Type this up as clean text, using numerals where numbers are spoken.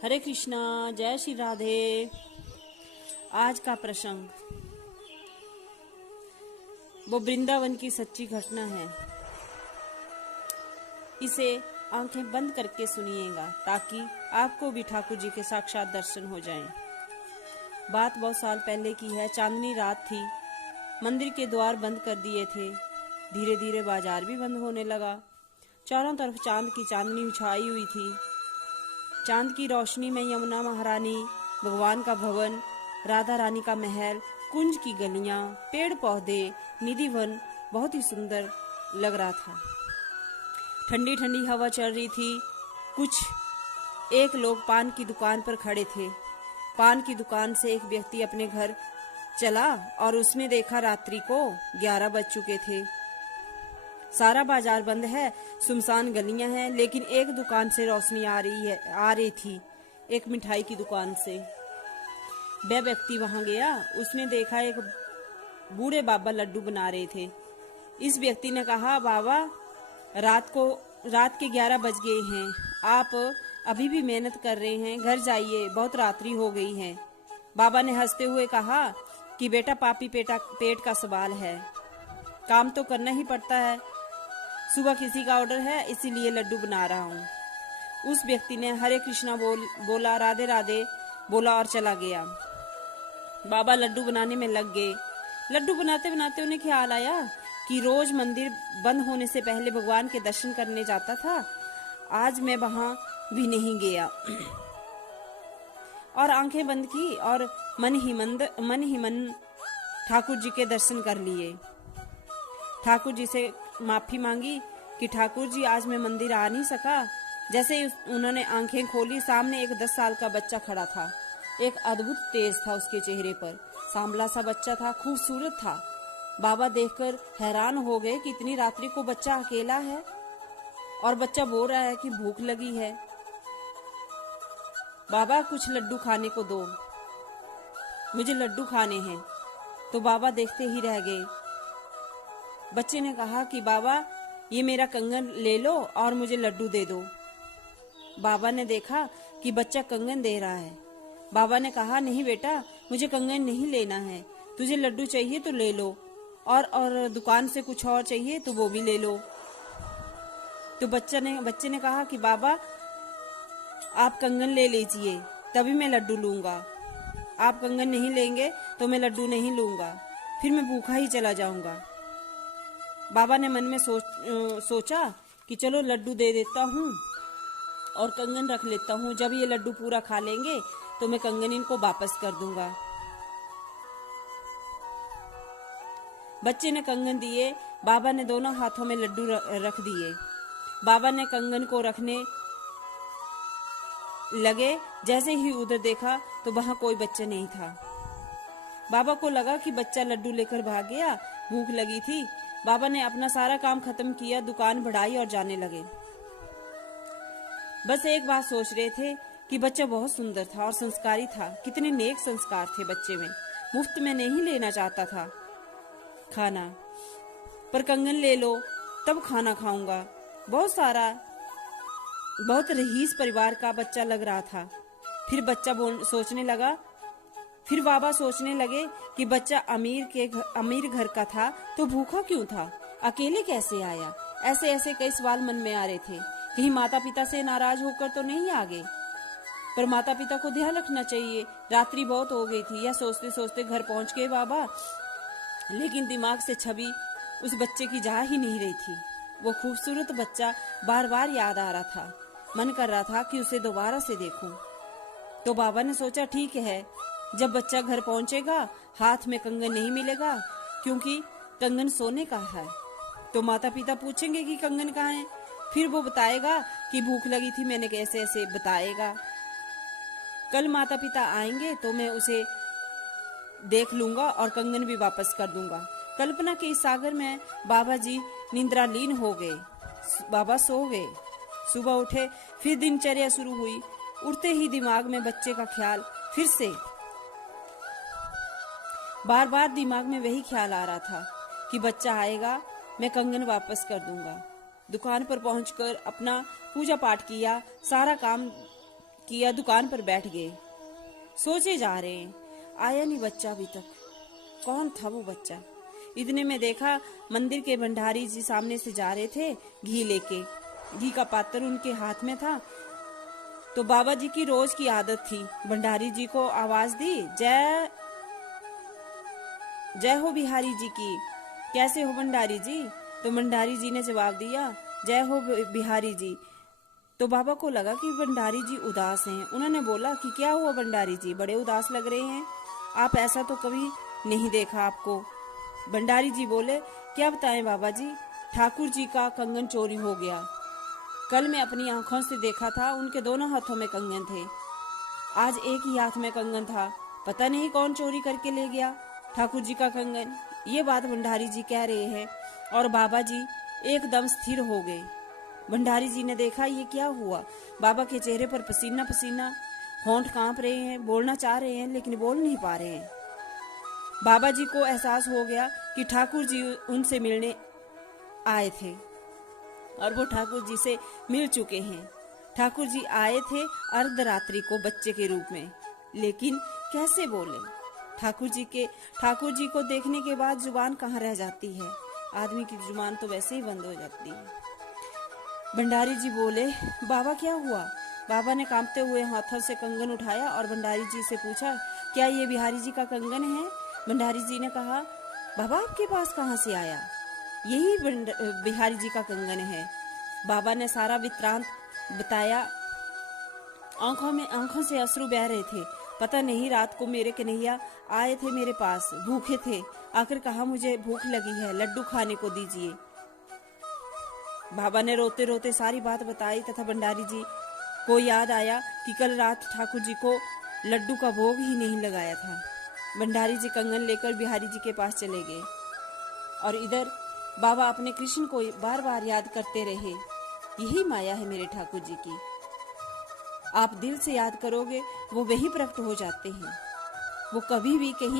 हरे कृष्णा, जय श्री राधे। आज का प्रसंग वो वृंदावन की सच्ची घटना है। इसे आंखें बंद करके सुनिएगा ताकि आपको भी ठाकुर जी के साक्षात दर्शन हो जाएं। बात बहुत साल पहले की है। चांदनी रात थी। मंदिर के द्वार बंद कर दिए थे। धीरे धीरे बाजार भी बंद होने लगा। चारों तरफ चांद की चांदनी छाई हुई थी। चांद की रोशनी में यमुना महारानी, भगवान का भवन, राधा रानी का महल, कुंज की गलियां, पेड़ पौधे, निधि वन बहुत ही सुंदर लग रहा था। ठंडी ठंडी हवा चल रही थी। एक लोग पान की दुकान पर खड़े थे। पान की दुकान से एक व्यक्ति अपने घर चला और उसने देखा रात्रि को 11 बज चुके थे। सारा बाजार बंद है, सुनसान गलियां हैं, लेकिन एक दुकान से रोशनी आ रही थी, एक मिठाई की दुकान से। वह व्यक्ति वहां गया। उसने देखा एक बूढ़े बाबा लड्डू बना रहे थे। इस व्यक्ति ने कहा, बाबा रात के 11 बज गए हैं, आप अभी भी मेहनत कर रहे हैं, घर जाइए, बहुत रात्रि हो गई है। बाबा ने हंसते हुए कहा कि बेटा, पापी पेट का सवाल है, काम तो करना ही पड़ता है। सुबह किसी का ऑर्डर है, इसीलिए लड्डू बना रहा हूँ। उस व्यक्ति ने हरे कृष्णा बोला, राधे राधे बोला और चला गया। बाबा लड्डू बनाने में लग गए। लड्डू बनाते बनाते उन्हें ख्याल आया कि रोज मंदिर बंद होने से पहले भगवान के दर्शन करने जाता था, आज मैं वहां भी नहीं गया। और आंखें बंद की और मन ही मन ठाकुर जी के दर्शन कर लिए। ठाकुर जी से माफी मांगी कि ठाकुर जी, आज मैं मंदिर आ नहीं सका। जैसे ही उन्होंने आंखें खोली, सामने एक 10 साल का बच्चा खड़ा था। एक अद्भुत तेज था उसके चेहरे पर। सांवला सा बच्चा था, खूबसूरत था। बाबा देखकर हैरान हो गए कि इतनी रात्रि को बच्चा अकेला है और बच्चा बोल रहा है कि भूख लगी है। बाबा, कुछ लड्डू खाने को दो, मुझे लड्डू खाने हैं। तो बाबा देखते ही रह गए। बच्चे ने कहा कि बाबा, ये मेरा कंगन ले लो और मुझे लड्डू दे दो। बाबा ने देखा कि बच्चा कंगन दे रहा है। बाबा ने कहा, नहीं बेटा, मुझे कंगन नहीं लेना है, तुझे लड्डू चाहिए तो ले लो, और दुकान से कुछ और चाहिए तो वो भी ले लो। तो बच्चे ने कहा कि बाबा, आप कंगन ले लीजिए, तभी मैं लड्डू लूंगा। आप कंगन नहीं लेंगे तो मैं लड्डू नहीं लूंगा, फिर मैं भूखा ही चला जाऊंगा। बाबा ने मन में सोचा कि चलो लड्डू दे देता हूँ और कंगन रख लेता हूँ। जब ये लड्डू पूरा खा लेंगे तो मैं कंगन इनको वापस कर दूंगा। बच्चे ने कंगन दिए। बाबा ने दोनों हाथों में लड्डू रख दिए। बाबा ने कंगन को रखने लगे। जैसे ही उधर देखा तो वहां कोई बच्चा नहीं था। बाबा को लगा कि बच्चा लड्डू लेकर भाग गया। भूख लगी थी। बाबा ने अपना सारा काम खत्म किया, दुकान बढ़ाई और जाने लगे। बस एक बात सोच रहे थे कि बच्चा बहुत सुंदर था और संस्कारी था। कितने नेक संस्कार थे बच्चे में। मुफ्त में नहीं लेना चाहता था खाना, पर कंगन ले लो तब खाना खाऊंगा। बहुत रईस परिवार का बच्चा लग रहा था। फिर बाबा सोचने लगे कि बच्चा अमीर घर का था तो भूखा क्यों था, अकेले कैसे आया। ऐसे कई सवाल मन में आ रहे थे। कहीं माता पिता से नाराज होकर तो नहीं आ गए। पर माता पिता को ध्यान रखना चाहिए, रात्रि बहुत हो गई थी। यह सोचते सोचते घर पहुंच गए बाबा। लेकिन दिमाग से छवि उस बच्चे की जा ही नहीं रही थी। वो खूबसूरत बच्चा बार बार याद आ रहा था। मन कर रहा था कि उसे दोबारा से देखूं। तो बाबा ने सोचा, ठीक है, जब बच्चा घर पहुंचेगा हाथ में कंगन नहीं मिलेगा, क्योंकि कंगन सोने का है। तो माता पिता पूछेंगे कि कंगन कहाँ है। फिर वो बताएगा कि भूख लगी थी, मैंने कैसे ऐसे बताएगा। कल माता पिता आएंगे तो मैं उसे देख लूंगा और कंगन भी वापस कर दूंगा। कल्पना के इस सागर में बाबा जी निद्रालीन हो गए। बाबा सो गए। सुबह उठे, फिर दिनचर्या शुरू हुई। उठते ही दिमाग में बच्चे का ख्याल फिर से बार बार दिमाग में वही ख्याल आ रहा था कि बच्चा आएगा, मैं कंगन वापस कर दूंगा। दुकान पर पहुंचकर अपना पूजा पाठ किया, सारा काम किया, दुकान पर बैठ गए। सोचे जा रहे हैं, आया नहीं बच्चा अभी तक। कौन था वो बच्चा? इतने में देखा मंदिर के भंडारी जी सामने से जा रहे थे घी लेके। घी का पात्र उनके हाथ में था। तो बाबा जी की रोज की आदत थी, भंडारी जी को आवाज दी, जय जय हो बिहारी जी की। कैसे हो भंडारी जी? तो भंडारी जी ने जवाब दिया, जय हो बिहारी जी। तो बाबा को लगा कि भंडारी जी उदास हैं। उन्होंने बोला कि क्या हुआ भंडारी जी, बड़े उदास लग रहे हैं, आप ऐसा तो कभी नहीं देखा आपको। भंडारी जी बोले, क्या बताएं बाबा जी, ठाकुर जी का कंगन चोरी हो गया। कल मैं अपनी आंखों से देखा था, उनके दोनों हाथों में कंगन थे। आज एक ही हाथ में कंगन था, पता नहीं कौन चोरी करके ले गया ठाकुर जी का कंगन। ये बात भंडारी जी कह रहे हैं और बाबा जी एकदम स्थिर हो गए। भंडारी जी ने देखा ये क्या हुआ। बाबा के चेहरे पर पसीना पसीना, होंठ कांप रहे हैं, बोलना चाह रहे हैं लेकिन बोल नहीं पा रहे हैं। बाबा जी को एहसास हो गया कि ठाकुर जी उनसे मिलने आए थे और वो ठाकुर जी से मिल चुके हैं। ठाकुर जी आए थे अर्धरात्रि को बच्चे के रूप में, लेकिन कैसे बोले? ठाकुर जी को देखने के बाद जुबान कहाँ रह जाती है? आदमी की जुबान तो वैसे ही बंद हो जाती है। भंडारी जी बोले, बाबा क्या हुआ? बाबा ने कांपते हुए हाथों से कंगन उठाया और भंडारी जी से पूछा, क्या ये बिहारी जी का कंगन है? भंडारी जी ने कहा, बाबा आपके पास कहाँ से आया? यही बिहारी जी का कंगन है। बाबा ने सारा वृत्तांत बताया। आंखों से अश्रु बह रहे थे। पता नहीं रात को मेरे कन्हैया आए थे मेरे पास, भूखे थे, आकर कहा मुझे भूख लगी है, लड्डू खाने को दीजिए। बाबा ने रोते रोते सारी बात बताई तथा भंडारी जी को याद आया कि कल रात ठाकुर जी को लड्डू का भोग ही नहीं लगाया था। भंडारी जी कंगन लेकर बिहारी जी के पास चले गए और इधर बाबा अपने कृष्ण को बार बार याद करते रहे। यही माया है मेरे ठाकुर जी की, आप दिल से याद करोगे वो वही प्रकट हो जाते हैं। वो कभी भी कहीं